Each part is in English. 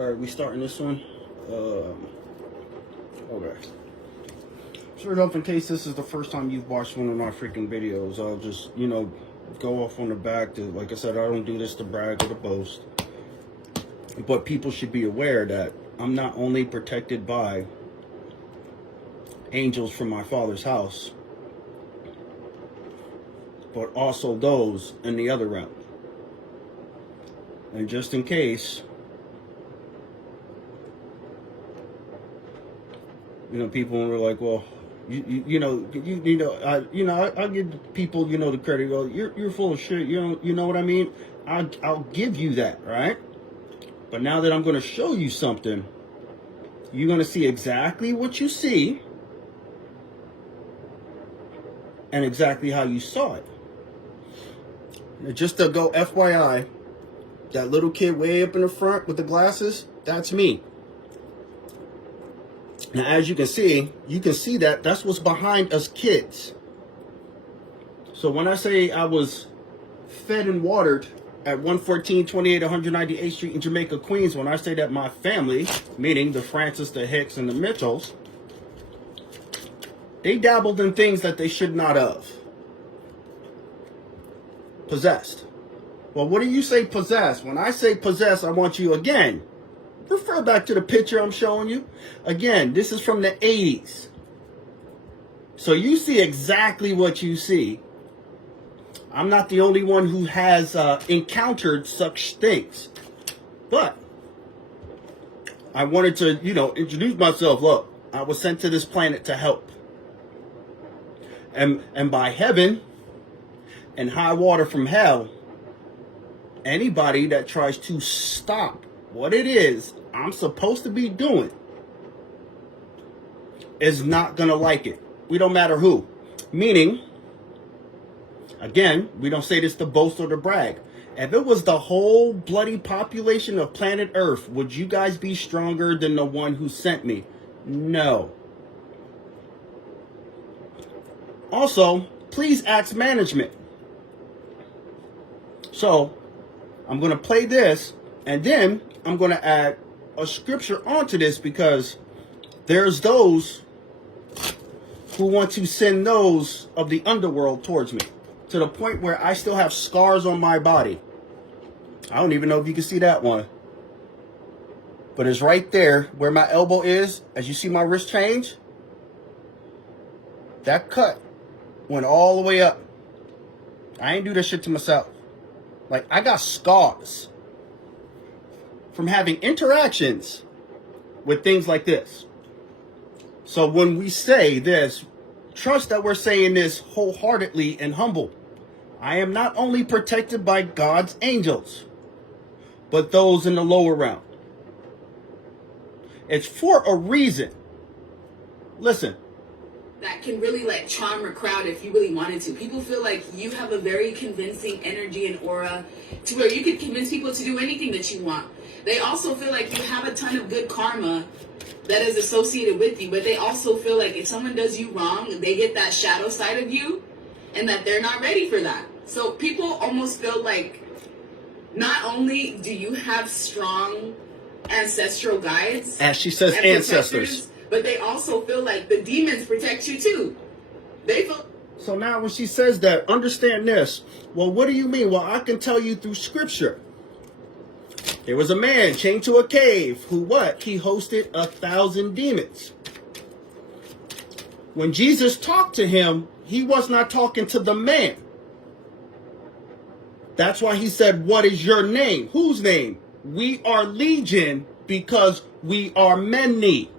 All right, we starting this one. Okay. Start off, in case this is the first time you've watched one of my freaking videos, I'll just, go off on the back to, like I said, I don't do this to brag or to boast. But people should be aware that I'm not only protected by angels from my Father's house, but also those in the other realm. And just in case, people were like, well, I give people, the credit. Well, you're full of shit. You know what I mean? I'll give you that, right? But now that I'm going to show you something, you're going to see exactly what you see and exactly how you saw it. And just to go FYI, that little kid way up in the front with the glasses, that's me. Now, as you can see that that's what's behind us kids. So when I say I was fed and watered at 114, 28, 198th Street in Jamaica, Queens, when I say that my family, meaning the Francis, the Hicks, and the Mitchells, they dabbled in things that they should not have. Possessed. Well, what do you say possessed? When I say possessed, I want you, again, refer back to the picture I'm showing you. Again, this is from the 80s. So you see exactly what you see. I'm not the only one who has encountered such things. But I wanted to, introduce myself. Look, I was sent to this planet to help. And by heaven and high water from hell, anybody that tries to stop what it is I'm supposed to be doing is not going to like it. We don't matter who. Meaning, again, we don't say this to boast or to brag. If it was the whole bloody population of planet Earth, would you guys be stronger than the one who sent me? No. Also, please ask management. So, I'm going to play this, and then I'm going to add a scripture onto this, because there's those who want to send those of the underworld towards me, to the point where I still have scars on my body. I don't even know if you can see that one, but it's right there where my elbow is. As you see my wrist change, that cut went all the way up. I ain't do this shit to myself. Like, I got scars from having interactions with things like this. So when we say this, trust that we're saying this wholeheartedly and humble. I am not only protected by God's angels, but those in the lower realm. It's for a reason. Listen. That can really charm a crowd if you really wanted to. People feel like you have a very convincing energy and aura to where you could convince people to do anything that you want. They also feel like you have a ton of good karma that is associated with you, but they also feel like if someone does you wrong, they get that shadow side of you and that they're not ready for that. So people almost feel like not only do you have strong ancestral guides, as she says, ancestors, but they also feel like the demons protect you too. They feel. So now when she says that, understand this. Well, what do you mean? Well, I can tell you through scripture. There was a man chained to a cave who what? He hosted 1,000 demons. When Jesus talked to him, he was not talking to the man. That's why he said, what is your name? Whose name? We are legion because we are many.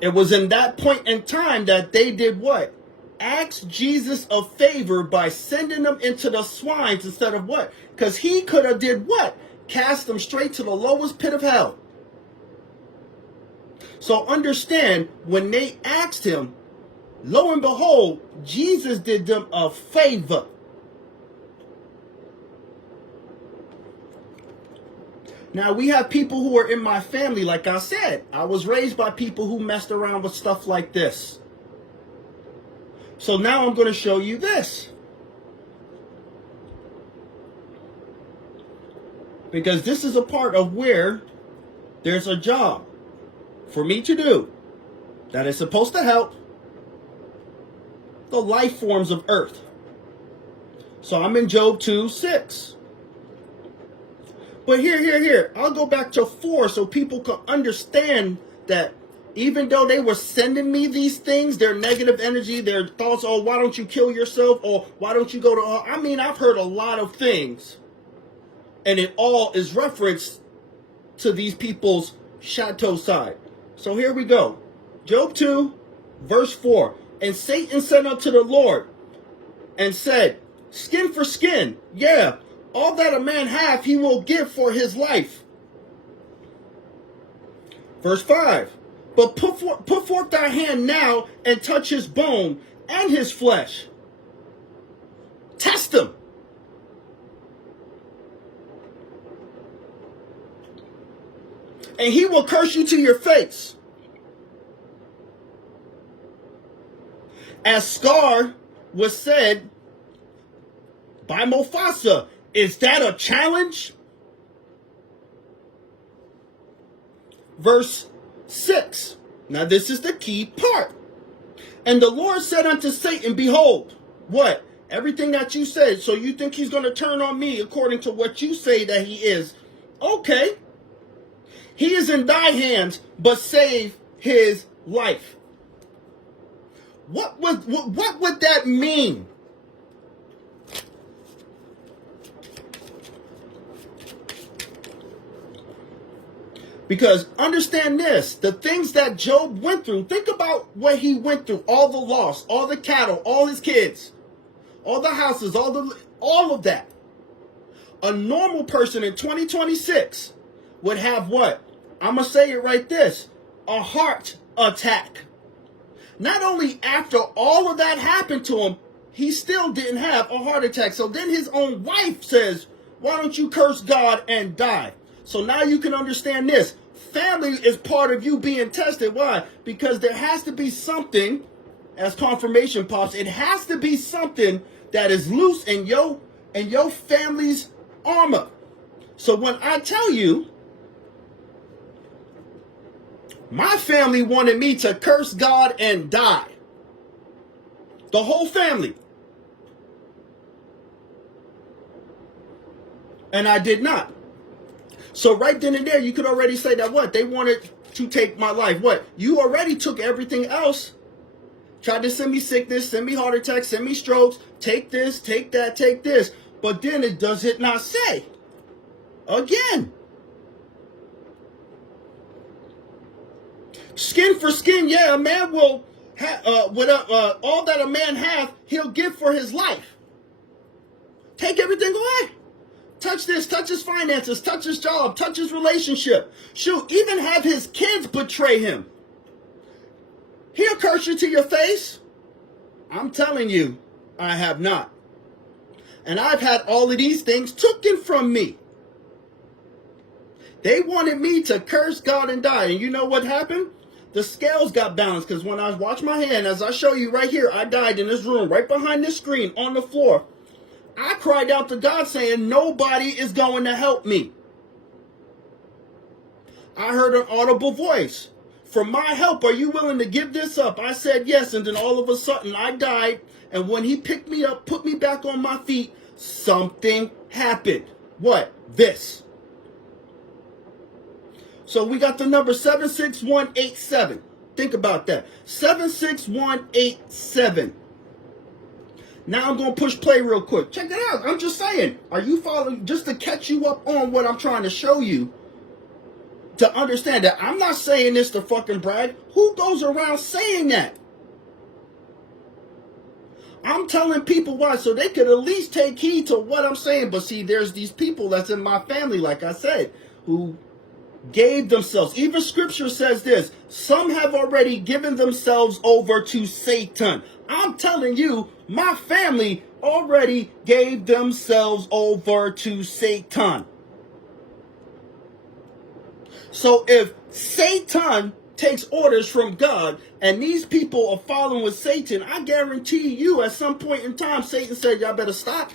It was in that point in time that they did what? Asked Jesus a favor by sending them into the swines instead of what? Because he could have did what? Cast them straight to the lowest pit of hell. So understand, when they asked him, lo and behold, Jesus did them a favor. Now, we have people who are in my family, like I said. I was raised by people who messed around with stuff like this. So now I'm going to show you this. Because this is a part of where there's a job for me to do that is supposed to help the life forms of earth. So I'm in Job 2:6. But here. I'll go back to 4 so people can understand that even though they were sending me these things, their negative energy, their thoughts, oh, why don't you kill yourself? Or why don't you go to... I mean, I've heard a lot of things. And it all is referenced to these people's chateau side. So here we go. Job 2, verse 4. And Satan said unto the Lord and said, skin for skin, yeah, all that a man hath he will give for his life. Verse 5. But put forth thy hand now and touch his bone and his flesh. Test him. And he will curse you to your face. As Scar was said by Mufasa, is that a challenge? Verse 6. Now this is the key part. And the Lord said unto Satan, behold, what? Everything that you said, so you think he's going to turn on me according to what you say that he is. Okay. He is in thy hands, but save his life. What would that mean? Because understand this, the things that Job went through, think about what he went through, all the loss, all the cattle, all his kids, all the houses, all of that. A normal person in 2026 would have what? I'm going to say it right this, a heart attack. Not only after all of that happened to him, he still didn't have a heart attack. So then his own wife says, why don't you curse God and die? So now you can understand this. Family is part of you being tested. Why? Because there has to be something, as confirmation pops, it has to be something that is loose in your family's armor. So when I tell you, my family wanted me to curse God and die. The whole family. And I did not. So right then and there, you could already say that what? They wanted to take my life. What? You already took everything else. Tried to send me sickness, send me heart attacks, send me strokes. Take this, take that, take this. But then does it not say? Again. Skin for skin, yeah, a man will all that a man hath, he'll give for his life. Take everything away. Touch this, touch his finances, touch his job, touch his relationship. Shoot, even have his kids betray him. He'll curse you to your face. I'm telling you, I have not. And I've had all of these things taken from me. They wanted me to curse God and die. And you know what happened? The scales got balanced, because when I watch my hand, as I show you right here, I died in this room, right behind this screen, on the floor. I cried out to God saying, nobody is going to help me. I heard an audible voice. For my help, are you willing to give this up? I said yes, and then all of a sudden I died. And when he picked me up, put me back on my feet, something happened. What? This. So we got the number 76187. Think about that. 76187. Now I'm going to push play real quick. Check it out. I'm just saying. Are you following? Just to catch you up on what I'm trying to show you. To understand that I'm not saying this to fucking brag. Who goes around saying that? I'm telling people why, so they could at least take heed to what I'm saying. But see, there's these people that's in my family, like I said, who gave themselves. Even scripture says this. Some have already given themselves over to Satan. I'm telling you, my family already gave themselves over to Satan. So if Satan takes orders from God and these people are following with Satan, I guarantee you at some point in time, Satan said, y'all better stop.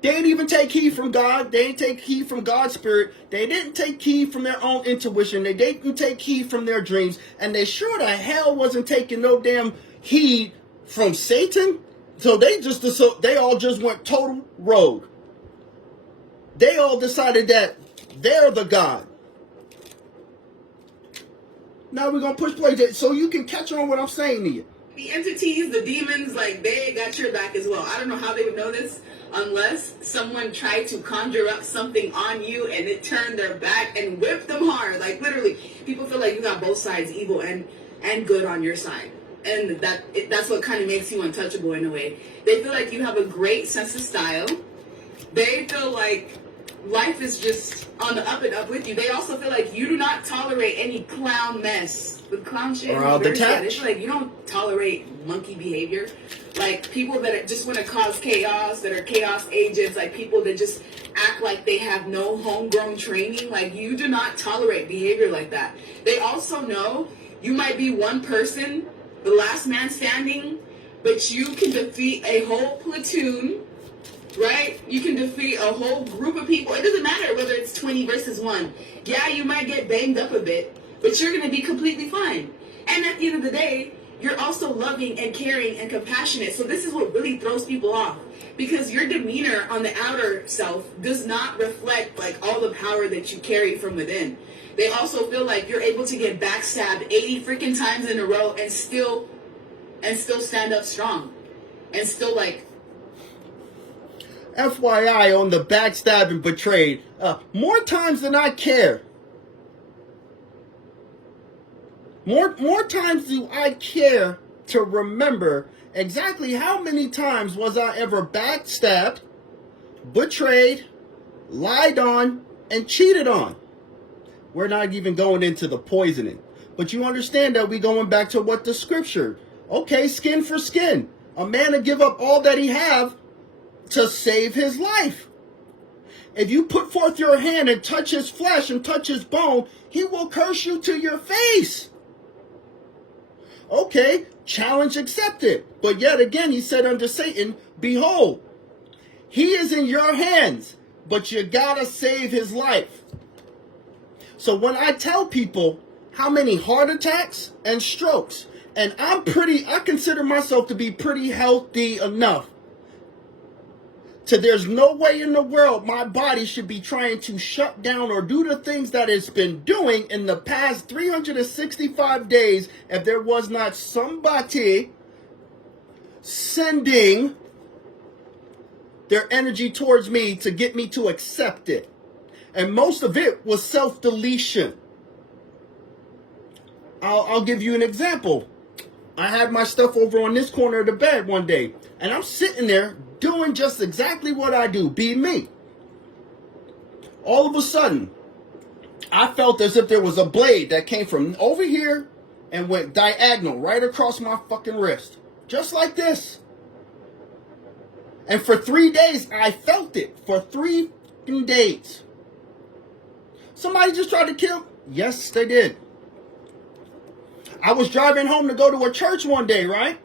They didn't even take heed from God. They didn't take heed from God's spirit. They didn't take heed from their own intuition. They didn't take heed from their dreams. And they sure the hell wasn't taking no damn heed from Satan. So they all just went total rogue. They all decided that they're the God. Now we're going to push play so you can catch on what I'm saying to you. The entities, the demons, like, they got your back as well. I don't know how they would know this unless someone tried to conjure up something on you and it turned their back and whipped them hard. Like, literally, people feel like you got both sides, evil and good on your side. And that's what kind of makes you untouchable in a way. They feel like you have a great sense of style. They feel like life is just on the up and up with you. They also feel like you do not tolerate any clown mess. With clown shit, or out the touch. It's like you don't tolerate monkey behavior. Like people that just want to cause chaos, that are chaos agents, like people that just act like they have no homegrown training. Like you do not tolerate behavior like that. They also know you might be one person, the last man standing, but you can defeat a whole platoon. Right? You can defeat a whole group of people. It doesn't matter whether it's 20 versus 1. Yeah, you might get banged up a bit, but you're going to be completely fine. And at the end of the day, you're also loving and caring and compassionate. So this is what really throws people off. Because your demeanor on the outer self does not reflect like all the power that you carry from within. They also feel like you're able to get backstabbed 80 freaking times in a row and still stand up strong. And still like FYI on the backstab and betrayed, more times than I care. More times do I care to remember exactly how many times was I ever backstabbed, betrayed, lied on, and cheated on. We're not even going into the poisoning. But you understand that we're going back to what the scripture. Okay, skin for skin. A man to give up all that he have to save his life. If you put forth your hand and touch his flesh and touch his bone, he will curse you to your face. Okay, challenge accepted. But yet again, he said unto Satan, behold, he is in your hands, but you gotta save his life. So when I tell people how many heart attacks and strokes, and I consider myself to be pretty healthy enough, so there's no way in the world my body should be trying to shut down or do the things that it's been doing in the past 365 days if there was not somebody sending their energy towards me to get me to accept it. And most of it was self-deletion. I'll give you an example. I had my stuff over on this corner of the bed one day, and I'm sitting there doing just exactly what I do, be me. All of a sudden, I felt as if there was a blade that came from over here and went diagonal right across my fucking wrist. Just like this. And for 3 days, I felt it. For 3 days. Somebody just tried to kill? Yes, they did. I was driving home to go to a church one day, right?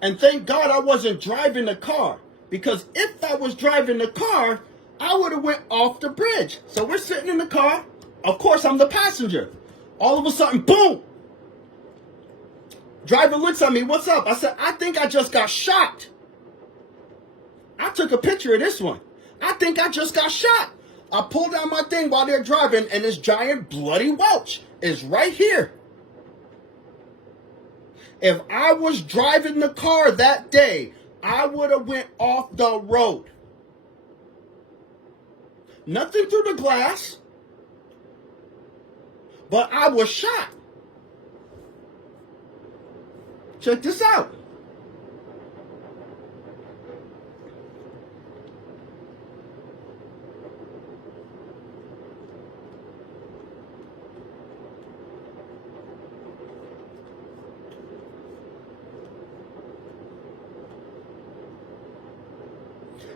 And thank God I wasn't driving the car. Because if I was driving the car, I would have went off the bridge. So we're sitting in the car. Of course, I'm the passenger. All of a sudden, boom. Driver looks at me. What's up? I said, I think I just got shot. I took a picture of this one. I think I just got shot. I pulled out my thing while they're driving, and this giant bloody welch is right here. If I was driving the car that day, I would have went off the road. Nothing through the glass, but I was shot. Check this out.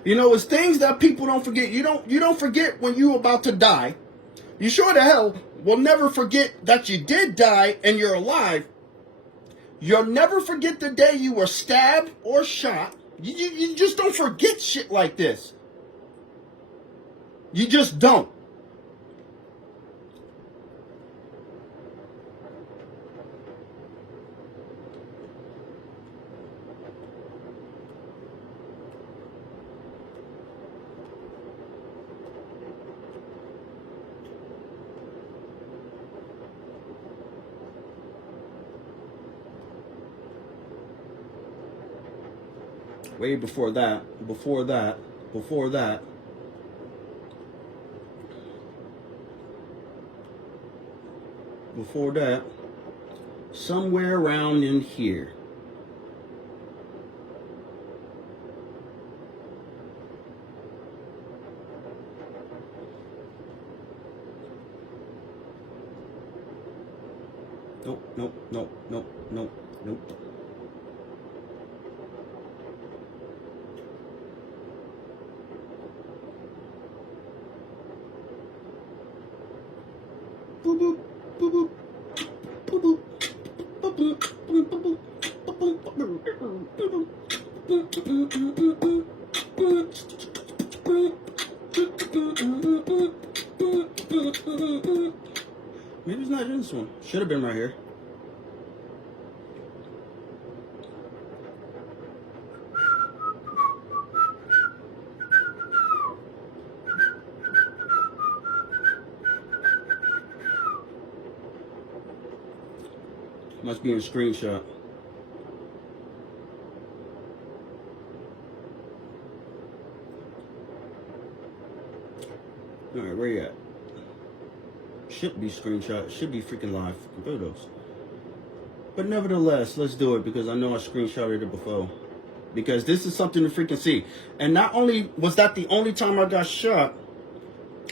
You know, it's things that people don't forget. You don't forget when you're about to die. You sure the hell will never forget that you did die and you're alive. You'll never forget the day you were stabbed or shot. You just don't forget shit like this. You just don't. Way before that, before that, somewhere around in here. Nope. Maybe it's not in this one. Should have been right here. Must be in a screenshot. Alright, where you at? Should be screenshot. Should be freaking live photos. But nevertheless, let's do it because I know I screenshotted it before. Because this is something to freaking see. And not only was that the only time I got shot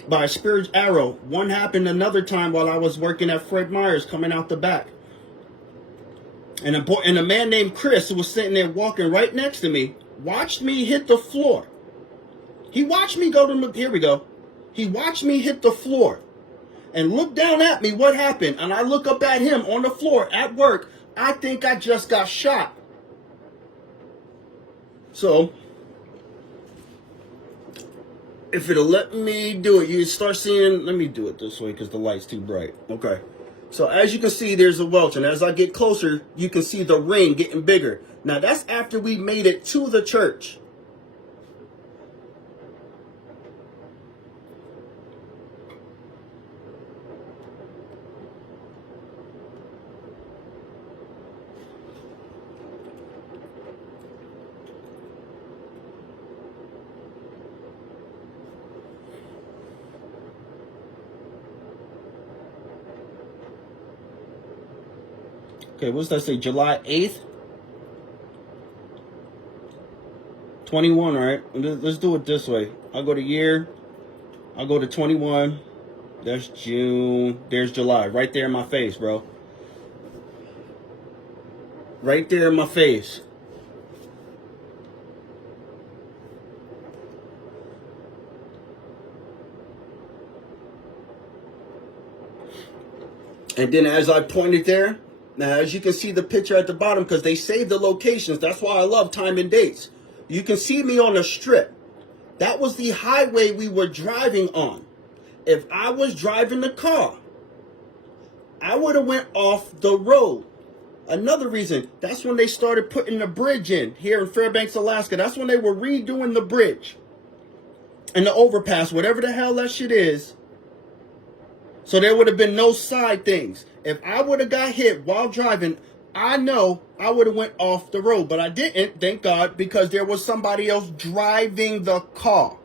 by a spirit arrow, one happened another time while I was working at Fred Meyer's coming out the back. And a man named Chris, who was sitting there walking right next to me, watched me hit the floor. He watched me go to, here we go. He watched me hit the floor and look down at me. What happened? And I look up at him on the floor at work. I think I just got shot. So, if it'll let me do it, you start seeing, let me do it this way because the light's too bright. Okay. So as you can see, there's a welch, and as I get closer, you can see the ring getting bigger. Now that's after we made it to the church. Okay, what's that say? July 8th? 21, all right? Let's do it this way. I'll go to year. I'll go to 21. That's June. There's July. Right there in my face, bro. Right there in my face. And then as I pointed there, now, as you can see the picture at the bottom, because they saved the locations. That's why I love time and dates. You can see me on a strip. That was the highway we were driving on. If I was driving the car, I would have went off the road. Another reason, that's when they started putting the bridge in here in Fairbanks, Alaska. That's when they were redoing the bridge and the overpass, whatever the hell that shit is. So there would have been no side things. If I would have got hit while driving, I know I would have went off the road. But I didn't, thank God, because there was somebody else driving the car.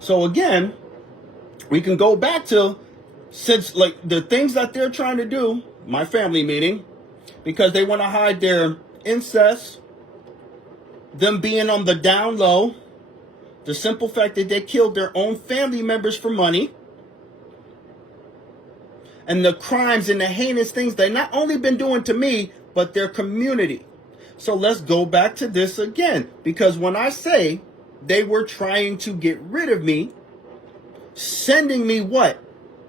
So again, we can go back to, since like the things that they're trying to do, my family meaning, because they want to hide their incest, them being on the down low, the simple fact that they killed their own family members for money, and the crimes and the heinous things they not only been doing to me, but their community. So let's go back to this again, because when I say they were trying to get rid of me, sending me what?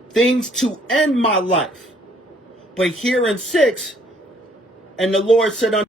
Things to end my life. But here in 6, And the Lord said unto